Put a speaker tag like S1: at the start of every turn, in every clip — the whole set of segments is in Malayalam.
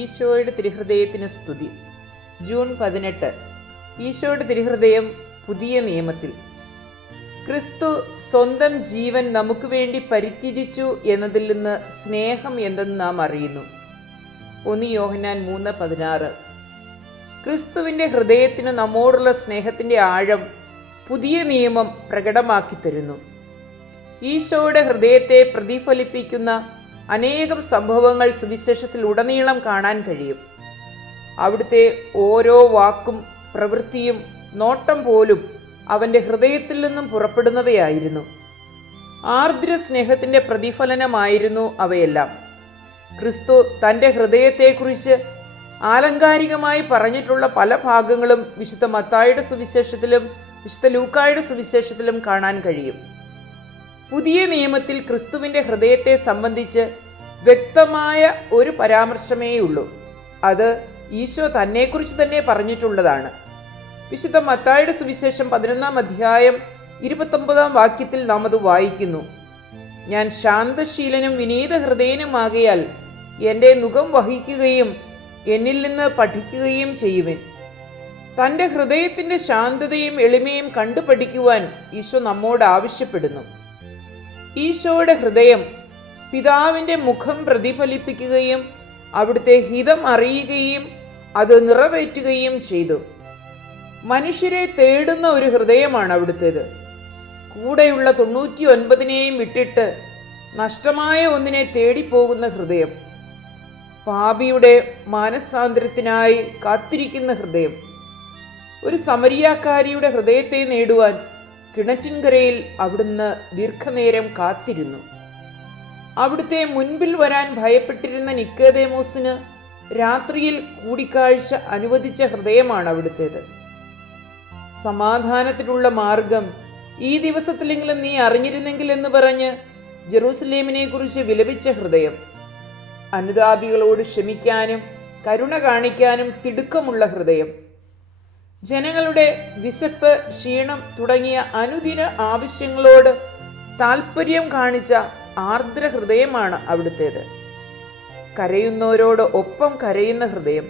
S1: ഈശോയുടെ തിരുഹൃദയത്തിന് സ്തുതി. ജൂൺ പതിനെട്ട്. ഈശോയുടെ തിരുഹൃദയം പുതിയ നിയമത്തിൽ. ക്രിസ്തു സ്വന്തം ജീവൻ നമുക്ക് വേണ്ടി പരിത്യജിച്ചു എന്നതിൽ നിന്ന് സ്നേഹം എന്തെന്ന് നാം അറിയുന്നു. ഒന്ന് യോഹനാൻ മൂന്ന് പതിനാറ്. ക്രിസ്തുവിന്റെ ഹൃദയത്തിന് നമ്മോടുള്ള സ്നേഹത്തിന്റെ ആഴം പുതിയ നിയമം പ്രകടമാക്കി തരുന്നു. ഈശോയുടെ ഹൃദയത്തെ പ്രതിഫലിപ്പിക്കുന്ന അനേകം സംഭവങ്ങൾ സുവിശേഷത്തിൽ ഉടനീളം കാണാൻ കഴിയും. അവിടുത്തെ ഓരോ വാക്കും പ്രവൃത്തിയും നോട്ടം പോലും അവന്റെ ഹൃദയത്തിൽ നിന്നും പുറപ്പെടുന്നവയായിരുന്നു. ആർദ്ര സ്നേഹത്തിന്റെ പ്രതിഫലനമായിരുന്നു അവയെല്ലാം. ക്രിസ്തു തന്റെ ഹൃദയത്തെക്കുറിച്ച് ആലങ്കാരികമായി പറഞ്ഞിട്ടുള്ള പല ഭാഗങ്ങളും വിശുദ്ധ മത്തായുടെ സുവിശേഷത്തിലും വിശുദ്ധ ലൂക്കായുടെ സുവിശേഷത്തിലും കാണാൻ കഴിയും. പുതിയ നിയമത്തിൽ ക്രിസ്തുവിന്റെ ഹൃദയത്തെ സംബന്ധിച്ച് വ്യക്തമായ ഒരു പരാമർശമേ ഉള്ളൂ അത് ഈശോ തന്നെക്കുറിച്ച് തന്നെ പറഞ്ഞിട്ടുള്ളതാണ്. വിശുദ്ധ മത്തായുടെ സുവിശേഷം പതിനൊന്നാം അധ്യായം ഇരുപത്തൊമ്പതാം വാക്യത്തിൽ നാം അത് വായിക്കുന്നു. ഞാൻ ശാന്തശീലനും വിനീത ഹൃദയനുമാകയാൽ എന്റെ മുഖം വഹിക്കുകയും എന്നിൽ നിന്ന് പഠിക്കുകയും ചെയ്യുവിൻ. തന്റെ ഹൃദയത്തിന്റെ ശാന്തതയും എളിമയും കണ്ടുപഠിക്കുവാൻ ഈശോ നമ്മോട് ആവശ്യപ്പെടുന്നു. ഈശോയുടെ ഹൃദയം പിതാവിന്റെ മുഖം പ്രതിഫലിപ്പിക്കുകയും അവിടുത്തെ ഹിതം അറിയുകയും അത് നിറവേറ്റുകയും ചെയ്തു. മനുഷ്യരെ തേടുന്ന ഒരു ഹൃദയമാണ് അവിടുത്തേത്. കൂടെയുള്ള തൊണ്ണൂറ്റി ഒൻപതിനെയും വിട്ടിട്ട് നഷ്ടമായ ഒന്നിനെ തേടിപ്പോകുന്ന ഹൃദയം. പാപിയുടെ മാനസാന്തരത്തിനായി കാത്തിരിക്കുന്ന ഹൃദയം. ഒരു സമരിയാക്കാരിയുടെ ഹൃദയത്തെ നേടുവാൻ കിണറ്റിൻകരയിൽ അവിടുന്ന് ദീർഘനേരം കാത്തിരുന്നു. അവിടുത്തെ മുൻപിൽ വരാൻ ഭയപ്പെട്ടിരുന്ന നിക്കേദേമോസിന് രാത്രിയിൽ കൂടിക്കാഴ്ച അനുവദിച്ച ഹൃദയമാണ് അവിടുത്തേത് സമാധാനത്തിനുള്ള മാർഗം ഈ ദിവസത്തിലെങ്കിലും നീ അറിഞ്ഞിരുന്നെങ്കിൽ എന്ന് പറഞ്ഞ് ജെറൂസലേമിനെ കുറിച്ച് വിലപിച്ച ഹൃദയം. അനുതാപികളോട് ക്ഷമിക്കാനും കരുണ കാണിക്കാനും തിടുക്കമുള്ള ഹൃദയം. ജനങ്ങളുടെ വിശപ്പ് ക്ഷീണം തുടങ്ങിയ അനുദിന ആവശ്യങ്ങളോട് താല്പര്യം കാണിച്ച ആർദ്ര ഹൃദയമാണ് അവിടുത്തേത്. കരയുന്നവരോട് ഒപ്പം കരയുന്ന ഹൃദയം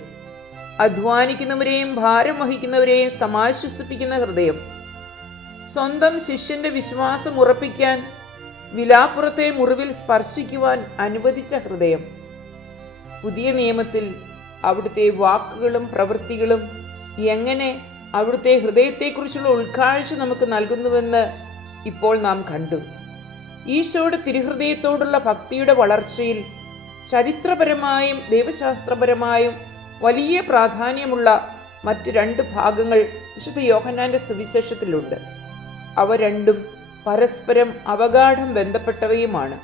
S1: അധ്വാനിക്കുന്നവരെയും ഭാരം വഹിക്കുന്നവരെയും സമാശ്വസിപ്പിക്കുന്ന ഹൃദയം സ്വന്തം ശിഷ്യന്റെ വിശ്വാസം ഉറപ്പിക്കാൻ വിലാപ്പുറത്തെ മുറിവിൽ സ്പർശിക്കുവാൻ അനുവദിച്ച ഹൃദയം. പുതിയ നിയമത്തിൽ അവിടുത്തെ വാക്കുകളും പ്രവൃത്തികളും എങ്ങനെ അവിടുത്തെ ഹൃദയത്തെക്കുറിച്ചുള്ള ഉൾക്കാഴ്ച നമുക്ക് നൽകുന്നുവെന്ന് ഇപ്പോൾ നാം കണ്ടു. ഈശോയുടെ തിരുഹൃദയത്തോടുള്ള ഭക്തിയുടെ വളർച്ചയിൽ ചരിത്രപരമായും ദൈവശാസ്ത്രപരമായും വലിയ പ്രാധാന്യമുള്ള മറ്റ് രണ്ട് ഭാഗങ്ങൾ വിശുദ്ധ യോഹന്നാന്റെ സുവിശേഷത്തിലുണ്ട്. അവ രണ്ടും പരസ്പരം അവഗാഠം ബന്ധപ്പെട്ടവയുമാണ്.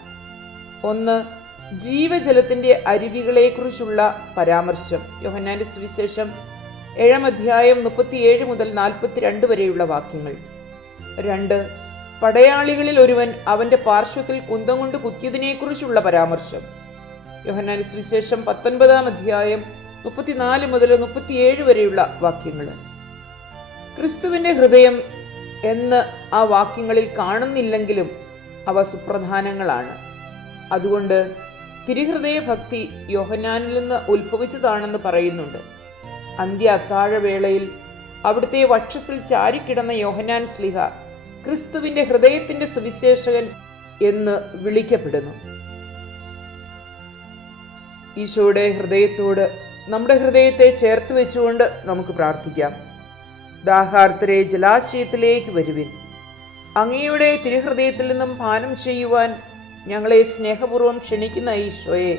S1: ഒന്ന് ജീവജലത്തിന്റെ അരുവികളെക്കുറിച്ചുള്ള പരാമർശം. യോഹന്നാന്റെ സുവിശേഷം ഏഴാം അധ്യായം മുപ്പത്തിയേഴ് മുതൽ നാൽപ്പത്തിരണ്ട് വരെയുള്ള വാക്യങ്ങൾ. രണ്ട് പടയാളികളിൽ ഒരുവൻ അവന്റെ പാർശ്വത്തിൽ കുന്തം കൊണ്ട് കുത്തിയതിനെക്കുറിച്ചുള്ള പരാമർശം. യോഹന്നാൻ സുവിശേഷം പത്തൊൻപതാം അധ്യായം മുപ്പത്തിനാല് മുതൽ മുപ്പത്തിയേഴ് വരെയുള്ള വാക്യങ്ങൾ. ക്രിസ്തുവിന്റെ ഹൃദയം എന്ന് ആ വാക്യങ്ങളിൽ കാണുന്നില്ലെങ്കിലും അവ സുപ്രധാനങ്ങളാണ്. അതുകൊണ്ട് തിരുഹൃദയ ഭക്തി യോഹനാനിൽ നിന്ന് ഉത്ഭവിച്ചതാണെന്ന് പറയുന്നുണ്ട്. അന്ത്യ അത്താഴവേളയിൽ അവിടുത്തെ വക്ഷസിൽ ചാരിക്കിടന്ന യോഹനാൻ സ്ലിഹ ക്രിസ്തുവിന്റെ ഹൃദയത്തിന്റെ സുവിശേഷകൻ എന്ന് വിളിക്കപ്പെടുന്നു. ഈശോയുടെ ഹൃദയത്തോട് നമ്മുടെ ഹൃദയത്തെ ചേർത്ത് വെച്ചുകൊണ്ട് നമുക്ക് പ്രാർത്ഥിക്കാം. ദാഹാർത്തരെ ജലാശയത്തിലേക്ക് വരുവിൻ. അങ്ങയുടെ തിരുഹൃദയത്തിൽ നിന്നും പാനം ചെയ്യുവാൻ ഞങ്ങളെ സ്നേഹപൂർവം ക്ഷണിക്കുന്ന ഈശോയെ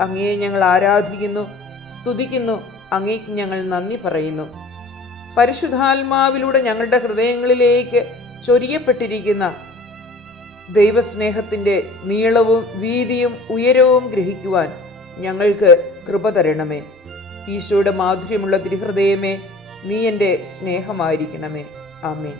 S1: അങ്ങയെ ഞങ്ങൾ ആരാധിക്കുന്നു സ്തുതിക്കുന്നു അങ്ങേക്ക് ഞങ്ങൾ നന്ദി പറയുന്നു. പരിശുദ്ധാത്മാവിലൂടെ ഞങ്ങളുടെ ഹൃദയങ്ങളിലേക്ക് ചൊരിയപ്പെട്ടിരിക്കുന്ന ദൈവസ്നേഹത്തിന്റെ നീളവും വീതിയും ഉയരവും ഗ്രഹിക്കുവാൻ ഞങ്ങൾക്ക് കൃപ തരണമേ. ഈശോയുടെ മാധുര്യമുള്ള തിരുഹൃദയമേ നീ എന്റെ സ്നേഹമായിരിക്കണമേ. ആമേൻ.